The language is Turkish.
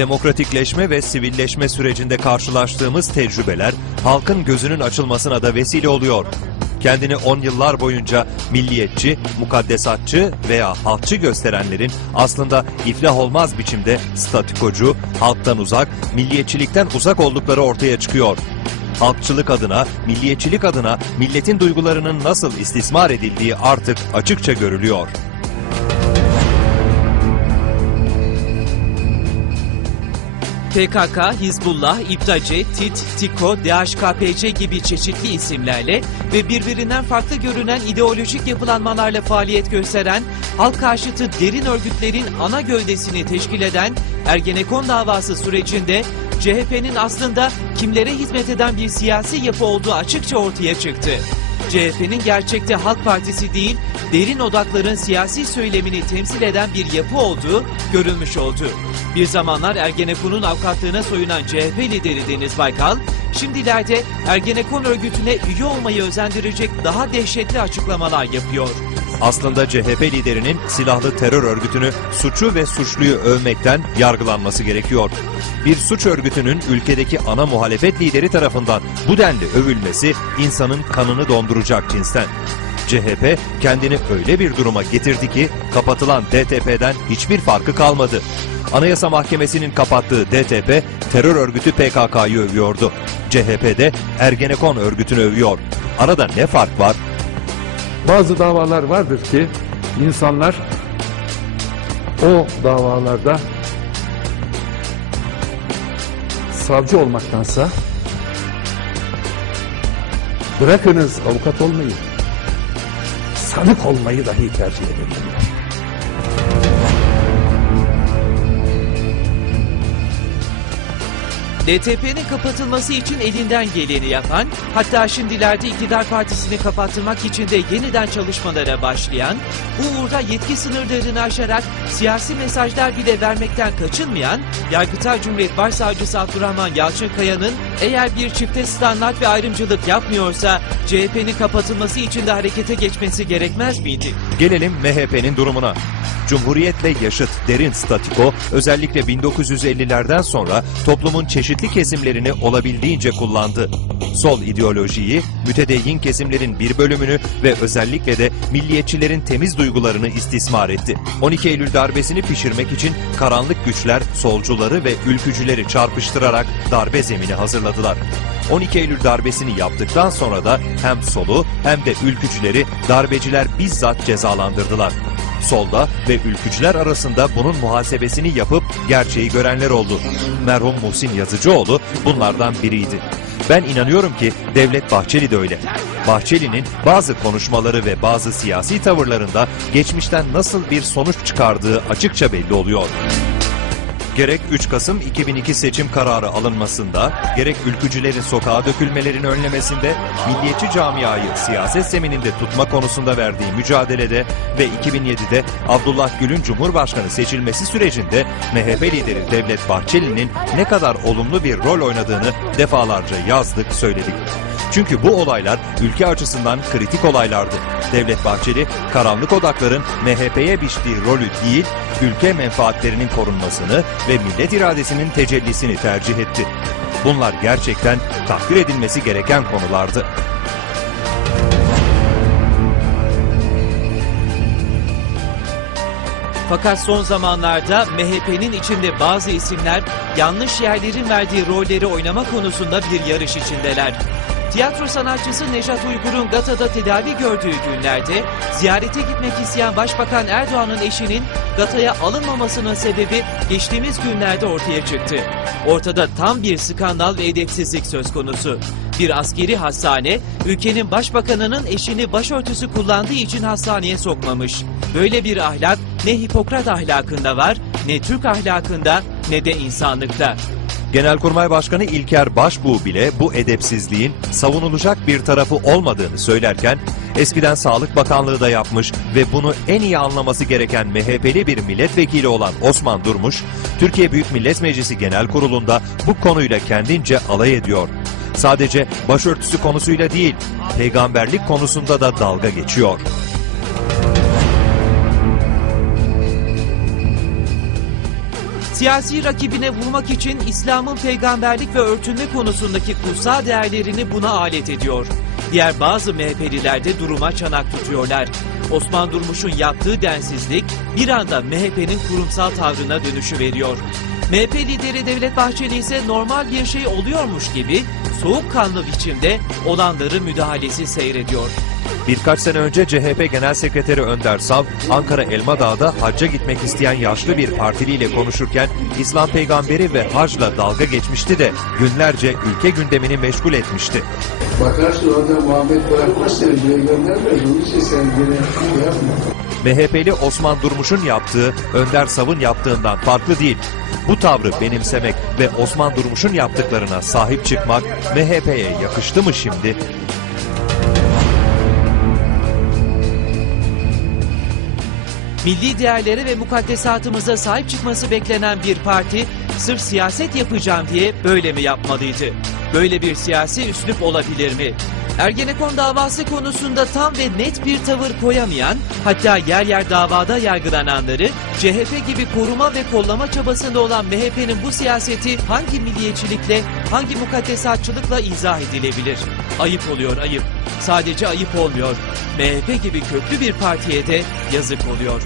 Demokratikleşme ve sivilleşme sürecinde karşılaştığımız tecrübeler halkın gözünün açılmasına da vesile oluyor. Kendini on yıllar boyunca milliyetçi, mukaddesatçı veya halkçı gösterenlerin aslında iflah olmaz biçimde statikocu, halktan uzak, milliyetçilikten uzak oldukları ortaya çıkıyor. Halkçılık adına, milliyetçilik adına milletin duygularının nasıl istismar edildiği artık açıkça görülüyor. PKK, Hizbullah, İBDACE, TİT, TİKO, DHKPC gibi çeşitli isimlerle ve birbirinden farklı görünen ideolojik yapılanmalarla faaliyet gösteren, halk karşıtı derin örgütlerin ana gövdesini teşkil eden Ergenekon davası sürecinde CHP'nin aslında kimlere hizmet eden bir siyasi yapı olduğu açıkça ortaya çıktı. CHP'nin gerçekte Halk Partisi değil, derin odakların siyasi söylemini temsil eden bir yapı olduğu görülmüş oldu. Bir zamanlar Ergenekon'un avukatlığına soyunan CHP lideri Deniz Baykal, şimdilerde Ergenekon örgütüne üye olmayı özendirecek daha dehşetli açıklamalar yapıyor. Aslında CHP liderinin silahlı terör örgütünü suçu ve suçluyu övmekten yargılanması gerekiyor. Bir suç örgütünün ülkedeki ana muhalefet lideri tarafından bu denli övülmesi insanın kanını donduracak cinsten. CHP kendini öyle bir duruma getirdi ki kapatılan DTP'den hiçbir farkı kalmadı. Anayasa Mahkemesi'nin kapattığı DTP terör örgütü PKK'yı övüyordu. CHP de Ergenekon örgütünü övüyor. Arada ne fark var? Bazı davalar vardır ki insanlar o davalarda savcı olmaktansa bırakınız avukat olmayı sanık olmayı dahi tercih ederler. DTP'nin kapatılması için elinden geleni yapan, hatta şimdilerde iktidar partisini kapattırmak için de yeniden çalışmalara başlayan, bu uğurda yetki sınırlarını aşarak siyasi mesajlar bile vermekten kaçınmayan, Yargıtay Cumhuriyet Başsavcısı Abdurrahman Yalçınkaya'nın eğer bir çifte standart ve ayrımcılık yapmıyorsa CHP'nin kapatılması için de harekete geçmesi gerekmez miydi? Gelelim MHP'nin durumuna. Cumhuriyetle yaşıt derin statiko özellikle 1950'lerden sonra toplumun çeşitli kesimlerini olabildiğince kullandı. Sol ideolojiyi, mütedeyyin kesimlerin bir bölümünü ve özellikle de milliyetçilerin temiz duygularını istismar etti. 12 Eylül darbesini pişirmek için karanlık güçler solcuları ve ülkücüleri çarpıştırarak darbe zemini hazırladılar. 12 Eylül darbesini yaptıktan sonra da hem solu hem de ülkücüleri darbeciler bizzat cezalandırdılar. Solda ve ülkücüler arasında bunun muhasebesini yapıp gerçeği görenler oldu. Merhum Muhsin Yazıcıoğlu bunlardan biriydi. Ben inanıyorum ki Devlet Bahçeli de öyle. Bahçeli'nin bazı konuşmaları ve bazı siyasi tavırlarında geçmişten nasıl bir sonuç çıkardığı açıkça belli oluyor. Gerek 3 Kasım 2002 seçim kararı alınmasında, gerek ülkücülerin sokağa dökülmelerini önlemesinde, milliyetçi camiayı siyaset zemininde tutma konusunda verdiği mücadelede ve 2007'de Abdullah Gül'ün Cumhurbaşkanı seçilmesi sürecinde MHP lideri Devlet Bahçeli'nin ne kadar olumlu bir rol oynadığını defalarca yazdık, söyledik. Çünkü bu olaylar ülke açısından kritik olaylardı. Devlet Bahçeli, karanlık odakların MHP'ye biçtiği rolü değil, ülke menfaatlerinin korunmasını ve millet iradesinin tecellisini tercih etti. Bunlar gerçekten takdir edilmesi gereken konulardı. Fakat son zamanlarda MHP'nin içinde bazı isimler yanlış yerlerin verdiği rolleri oynama konusunda bir yarış içindeler. Tiyatro sanatçısı Nejat Uygur'un Gata'da tedavi gördüğü günlerde ziyarete gitmek isteyen Başbakan Erdoğan'ın eşinin Gata'ya alınmamasının sebebi geçtiğimiz günlerde ortaya çıktı. Ortada tam bir skandal ve edepsizlik söz konusu. Bir askeri hastane ülkenin başbakanının eşini başörtüsü kullandığı için hastaneye sokmamış. Böyle bir ahlak ne Hipokrat ahlakında var, ne Türk ahlakında, ne de insanlıkta. Genelkurmay Başkanı İlker Başbuğ bile bu edepsizliğin savunulacak bir tarafı olmadığını söylerken eskiden Sağlık Bakanlığı da yapmış ve bunu en iyi anlaması gereken MHP'li bir milletvekili olan Osman Durmuş, Türkiye Büyük Millet Meclisi Genel Kurulu'nda bu konuyla kendince alay ediyor. Sadece başörtüsü konusuyla değil, peygamberlik konusunda da dalga geçiyor. Siyasi rakibine vurmak için İslam'ın peygamberlik ve örtünme konusundaki kutsal değerlerini buna alet ediyor. Diğer bazı MHP'liler de duruma çanak tutuyorlar. Osman Durmuş'un yaptığı densizlik bir anda MHP'nin kurumsal tavrına dönüşü veriyor. MHP lideri Devlet Bahçeli ise normal bir şey oluyormuş gibi soğukkanlı biçimde olanları müdahalesi seyrediyor. Birkaç sene önce CHP Genel Sekreteri Önder Sav, Ankara Elmadağ'da hacca gitmek isteyen yaşlı bir partiliyle konuşurken İslam peygamberi ve hacla dalga geçmişti de günlerce ülke gündemini meşgul etmişti. Bakarsın orada Muhammed bırakmaz seni göndermez. Onun için sen şey yapma. MHP'li Osman Durmuş'un yaptığı Önder Sav'ın yaptığından farklı değil. Bu tavrı benimsemek ve Osman Durmuş'un yaptıklarına sahip çıkmak MHP'ye yakıştı mı şimdi? Milli değerlere ve mukaddesatımıza sahip çıkması beklenen bir parti sırf siyaset yapacağım diye böyle mi yapmalıydı? Böyle bir siyasi üslup olabilir mi? Ergenekon davası konusunda tam ve net bir tavır koyamayan, hatta yer yer davada yargılananları CHP gibi koruma ve kollama çabasında olan MHP'nin bu siyaseti hangi milliyetçilikle, hangi mukaddesatçılıkla izah edilebilir? Ayıp oluyor ayıp. Sadece ayıp olmuyor. MHP gibi köklü bir partiye de yazık oluyor.